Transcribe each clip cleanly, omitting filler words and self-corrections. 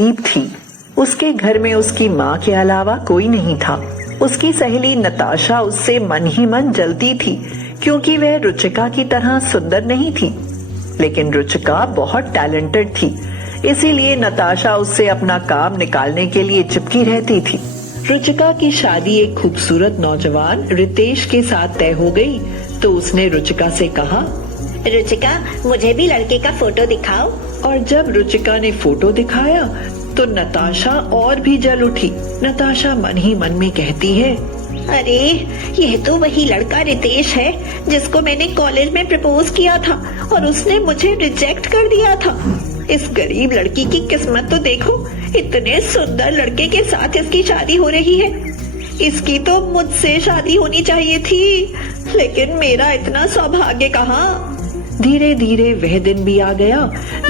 गरीब थी। उसके घर में उसकी माँ के अलावा कोई नहीं था। उसकी सहेली नताशा उससे मन ही मन जलती थी, क्योंकि वह रुचिका की तरह सुंदर नहीं थी। लेकिन रुचिका बहुत टैलेंटेड थी, इसीलिए नताशा उससे अपना काम निकालने के लिए चिपकी रहती थी। रुचिका की शादी एक खूबसूरत नौजवान रितेश के साथ तय हो गई, तो उसने रुचिका से कहा, रुचिका, मुझे भी लड़के का फोटो दिखाओ। और जब रुचिका ने फोटो दिखाया तो नताशा और भी जल उठी। नताशा मन ही मन में कहती है, अरे यह तो वही लड़का रितेश है जिसको मैंने कॉलेज में प्रपोज किया था और उसने मुझे रिजेक्ट कर दिया था। इस गरीब लड़की की किस्मत तो देखो, इतने सुंदर लड़के के साथ इसकी शादी हो रही है। इसकी तो मुझसे शादी होनी चाहिए थी, लेकिन मेरा इतना सौभाग्य कहाँ। धीरे धीरे वह दिन भी आ गया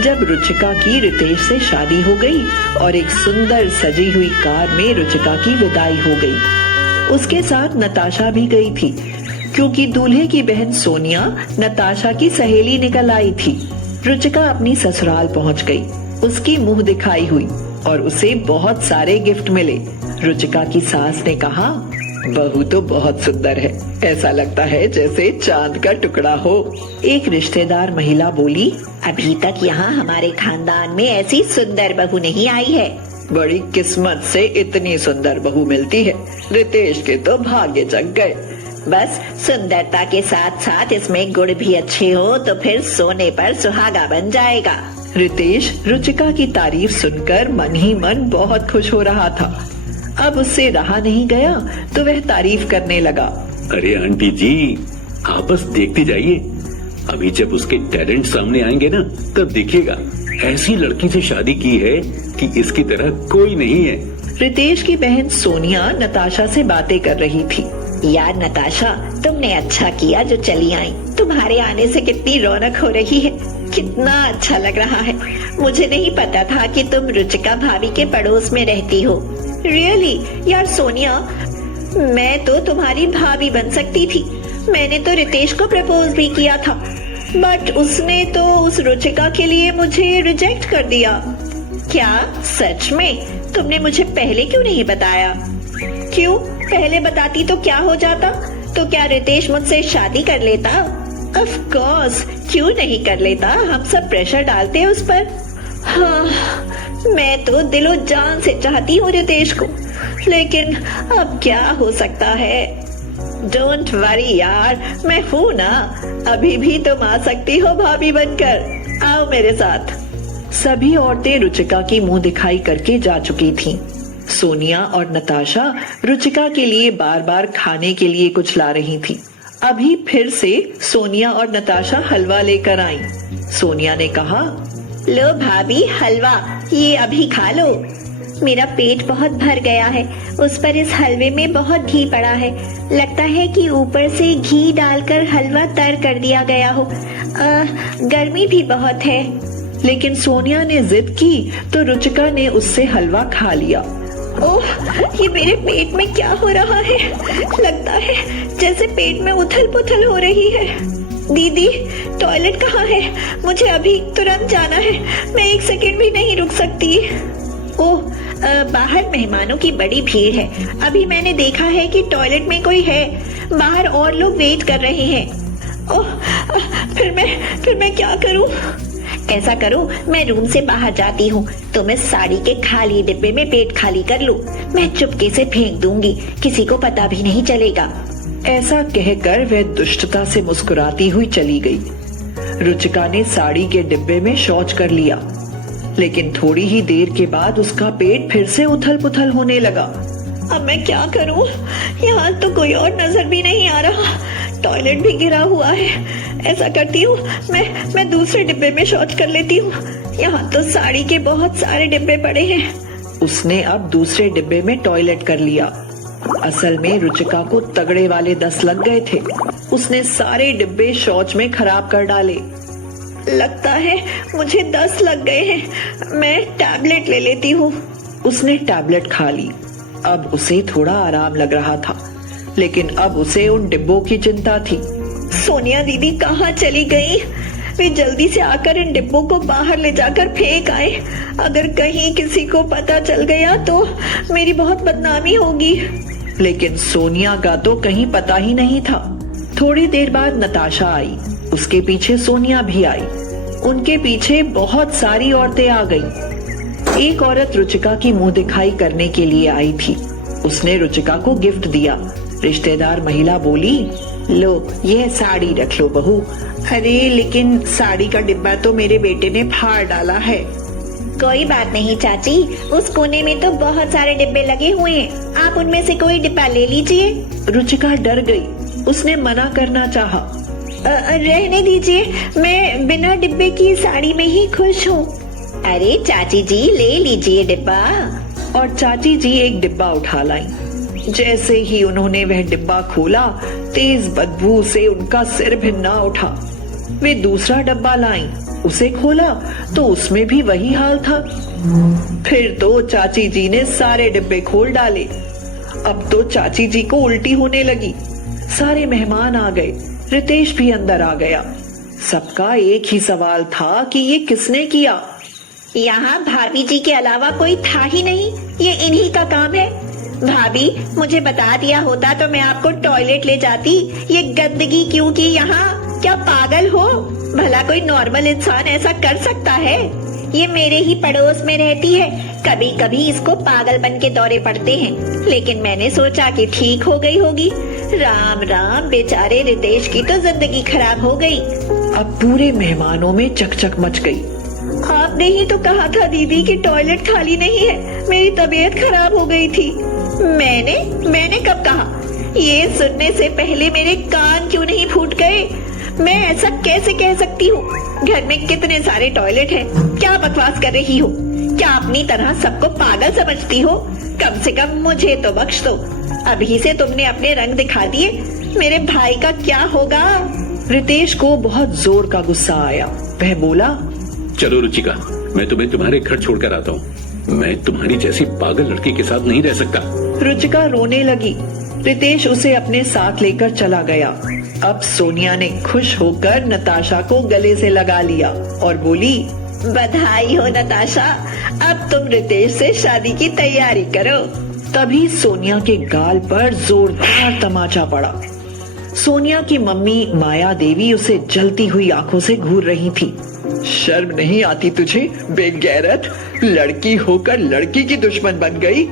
जब रुचिका की रितेश से शादी हो गई और एक सुंदर सजी हुई कार में रुचिका की विदाई हो गई। उसके साथ नताशा भी गई थी, क्योंकि दूल्हे की बहन सोनिया नताशा की सहेली निकल आई थी। रुचिका अपनी ससुराल पहुंच गई। उसकी मुंह दिखाई हुई और उसे बहुत सारे गिफ्ट मिले। रुचिका की सास ने कहा, बहू तो बहुत सुंदर है, ऐसा लगता है जैसे चांद का टुकड़ा हो। एक रिश्तेदार महिला बोली, अभी तक यहाँ हमारे खानदान में ऐसी सुंदर बहू नहीं आई है। बड़ी किस्मत से इतनी सुंदर बहू मिलती है, रितेश के तो भाग्य जग गए। बस सुंदरता के साथ साथ इसमें गुण भी अच्छे हो तो फिर सोने पर सुहागा बन जाएगा। रितेश रुचिका की तारीफ सुनकर मन ही मन बहुत खुश हो रहा था। अब उससे रहा नहीं गया तो वह तारीफ करने लगा, अरे आंटी जी, आप बस देखते जाइए, अभी जब उसके टैलेंट सामने आएंगे ना तब देखिएगा, ऐसी लड़की से शादी की है कि इसकी तरह कोई नहीं है। रितेश की बहन सोनिया नताशा से बातें कर रही थी। यार नताशा, तुमने अच्छा किया जो चली आई। तुम्हारे आने से कितनी रौनक हो रही है, कितना अच्छा लग रहा है। मुझे नहीं पता था कि तुम रुचिका भाभी के पड़ोस में रहती हो। रियली यार सोनिया, मैं तो तुम्हारी भाभी बन सकती थी। मैंने तो रितेश को प्रपोज भी किया था, बट उसने तो उस रुचिका के लिए मुझे रिजेक्ट कर दिया। क्या सच में? तुमने मुझे पहले क्यों नहीं बताया? क्यों? पहले बताती तो क्या हो जाता? तो क्या रितेश मुझसे शादी कर लेता? ऑफ कोर्स, क्यों नहीं कर लेता? हम सब प्रेशर डालते हैं उस पर। हाँ, मैं तो दिलो जान से चाहती हूँ रितेश को, लेकिन अब क्या हो सकता है। डोंट वरी यार, मैं हूँ ना, अभी भी तुम आ सकती हो भाभी बनकर। आओ मेरे साथ। सभी औरतें रुचिका की मुंह दिखाई करके जा चुकी थीं। सोनिया और नताशा रुचिका के लिए बार बार खाने के लिए कुछ ला रही थी। अभी फिर से सोनिया और नताशा हलवा लेकर आईं। सोनिया ने कहा, लो भाभी हलवा, ये अभी खा लो। मेरा पेट बहुत भर गया है, उस पर इस हलवे में बहुत घी पड़ा है। लगता है कि ऊपर से घी डालकर हलवा तर कर दिया गया हो। गर्मी भी बहुत है। लेकिन सोनिया ने जिद की तो रुचिका ने उससे हलवा खा लिया। ओह, ये मेरे पेट में क्या हो रहा है? लगता है जैसे पेट में उथल पुथल हो रही है। दीदी, टॉयलेट कहाँ है? मुझे अभी तुरंत जाना है, मैं एक सेकंड भी नहीं रुक सकती। ओह, बाहर मेहमानों की बड़ी भीड़ है। अभी मैंने देखा है कि टॉयलेट में कोई है, बाहर और लोग वेट कर रहे हैं। ओह, फिर मैं क्या करूं? ऐसा करो, मैं रूम से बाहर जाती हूँ, तुम इस साड़ी के खाली डिब्बे में पेट खाली कर लो। मैं चुपके से फेंक दूंगी, किसी को पता भी नहीं चलेगा। ऐसा कहकर वह दुष्टता से मुस्कुराती हुई चली गई। रुचिका ने साड़ी के डिब्बे में शौच कर लिया, लेकिन थोड़ी ही देर के बाद उसका पेट फिर से उथल पुथल होने लगा। अब मैं क्या करूं? यहाँ तो कोई और नजर भी नहीं आ रहा, टॉयलेट भी गिरा हुआ है। ऐसा करती हूँ, मैं दूसरे डिब्बे में शौच कर लेती हूँ। यहाँ तो साड़ी के बहुत सारे डिब्बे पड़े हैं। उसने अब दूसरे डिब्बे में टॉयलेट कर लिया। असल में रुचिका को तगड़े वाले 10 लग गए थे। उसने सारे डिब्बे शौच में खराब कर डाले। लगता है मुझे 10 लग गए हैं, मैं टैबलेट ले लेती हूँ। उसने टैबलेट खा ली। अब उसे थोड़ा आराम लग रहा था, लेकिन अब उसे उन डिब्बों की चिंता थी। सोनिया दीदी कहाँ चली गई? वे जल्दी से आकर इन डिब्बों को बाहर ले जाकर फेंक आए। अगर कहीं किसी को पता चल गया तो मेरी बहुत बदनामी होगी। लेकिन सोनिया का तो कहीं पता ही नहीं था। थोड़ी देर बाद नताशा आई, उसके पीछे सोनिया भी आई। उनके पीछे बहुत सारी औरतें आ गईं। एक औरत रुचिका की मुंह दिखाई करने के लिए आई थी। उसने रुचिका को गिफ्ट दिया। रिश्तेदार महिला बोली, लो यह साड़ी रख लो बहू। अरे लेकिन साड़ी का डिब्बा तो मेरे बेटे ने फाड़ डाला है। कोई बात नहीं चाची, उस कोने में तो बहुत सारे डिब्बे लगे हुए हैं, आप उनमें से कोई डिब्बा ले लीजिए। रुचिका डर गई। उसने मना करना चाहा। रहने दीजिए, मैं बिना डिब्बे की साड़ी में ही खुश हूँ। अरे चाची जी ले लीजिए डिब्बा। और चाची जी एक डिब्बा उठा लाई। जैसे ही उन्होंने वह डिब्बा खोला, तेज बदबू से उनका सिर भिन्ना उठा। वे दूसरा डब्बा लाईं, उसे खोला तो उसमें भी वही हाल था। फिर तो चाची जी ने सारे डिब्बे खोल डाले। अब तो चाची जी को उल्टी होने लगी। सारे मेहमान आ गए, रितेश भी अंदर आ गया। सबका एक ही सवाल था कि ये किसने किया। यहाँ भाभी जी के अलावा कोई था ही नहीं, ये इन्हीं का काम है। भाभी मुझे बता दिया होता तो मैं आपको टॉयलेट ले जाती। ये गंदगी क्यों की यहाँ? क्या पागल हो? भला कोई नॉर्मल इंसान ऐसा कर सकता है? ये मेरे ही पड़ोस में रहती है, कभी कभी इसको पागलपन के दौरे पड़ते हैं, लेकिन मैंने सोचा कि ठीक हो गई होगी। राम राम, बेचारे रितेश की तो जिंदगी खराब हो गई। अब पूरे मेहमानों में चकचक मच गई। आपने ही तो कहा था दीदी कि टॉयलेट खाली नहीं है, मेरी तबीयत खराब हो गई थी। मैंने कब कहा? ये सुनने से पहले मेरे कान क्यों नहीं फूट गए? मैं ऐसा कैसे कह सकती हूँ? घर में कितने सारे टॉयलेट हैं, क्या बकवास कर रही हो? क्या अपनी तरह सबको पागल समझती हो? कम से कम मुझे तो बख्श दो। अभी से तुमने अपने रंग दिखा दिए, मेरे भाई का क्या होगा? रितेश को बहुत जोर का गुस्सा आया। वह बोला, चलो रुचिका, मैं तुम्हें तुम्हारे घर छोड़कर आता हूँ। मैं तुम्हारी जैसी पागल लड़की के साथ नहीं रह सकता। रुचिका रोने लगी। रितेश उसे अपने साथ लेकर चला गया। अब सोनिया ने खुश होकर नताशा को गले से लगा लिया और बोली, बधाई हो नताशा, अब तुम रितेश से शादी की तैयारी करो। तभी सोनिया के गाल पर जोरदार तमाचा पड़ा। सोनिया की मम्मी माया देवी उसे जलती हुई आंखों से घूर रही थी। शर्म नहीं आती तुझे बेगैरत? लड़की होकर लड़की की दुश्मन बन गई,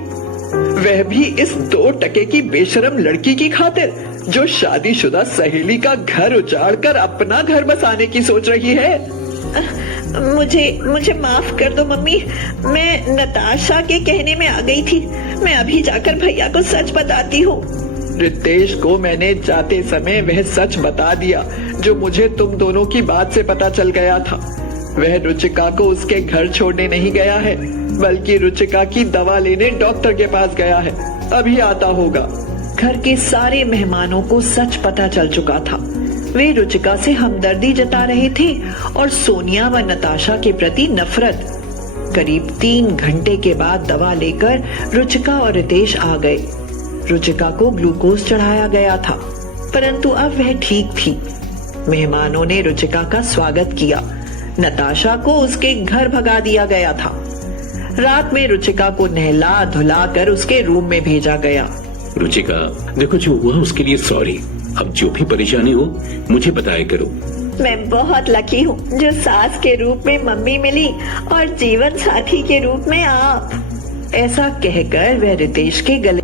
वह भी इस 2 टके की बेशरम लड़की की खातिर, जो शादीशुदा सहेली का घर उजाड़कर अपना घर बसाने की सोच रही है। मुझे माफ कर दो मम्मी, मैं नताशा के कहने में आ गई थी। मैं अभी जाकर भैया को सच बताती हूँ। रितेश को मैंने जाते समय वह सच बता दिया जो मुझे तुम दोनों की बात से पता चल गया था। वह रुचिका को उसके घर छोड़ने नहीं गया है, बल्कि रुचिका की दवा लेने डॉक्टर के पास गया है। अभी आता होगा। घर के सारे मेहमानों को सच पता चल चुका था। वे रुचिका से हमदर्दी जता रहे थे और सोनिया व नताशा के प्रति नफरत। करीब 3 घंटे के बाद दवा लेकर रुचिका और रितेश आ गए। रुचिका को ग्लूकोज चढ़ाया गया था, परंतु अब वह ठीक थी। मेहमानों ने रुचिका का स्वागत किया। नताशा को उसके घर भगा दिया गया था। रात में रुचिका को नहला धुला कर उसके रूम में भेजा गया। रुचिका, देखो जो हुआ उसके लिए सॉरी। अब जो भी परेशानी हो मुझे बताया करो। मैं बहुत लकी हूँ जो सास के रूप में मम्मी मिली और जीवन साथी के रूप में आप। ऐसा कहकर वह रितेश के गले